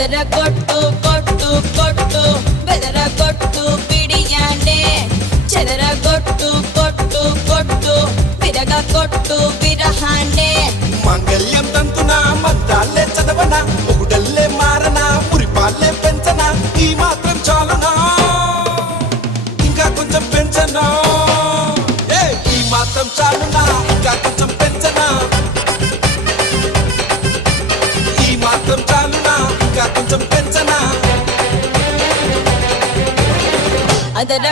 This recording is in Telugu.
ಅದರ ಕೊಟ್ಟು ಕೊಟ್ಟು ಕೊಟ್ಟು ಬೆದರ ಕೊಟ್ಟು ಬಿಡಿಯಾನೆ చెదర కొట్టు కొట్టు కొట్టు విరగ కొట్టు విరహానే మంగళ్యం తంతున మద్దాలే చదవన ఒకడల్లే మారన పురిపాలే పెంచన ఈ మాత్రం చాలునా ఇంకా కొంచెం పెంచనా ఈ మాత్రం చాలునా ఇంకా కొంచెం పెంచనా ఈ మాత్రం చాలునా ఇంకా కొంచెం పెంచనా ಅದರ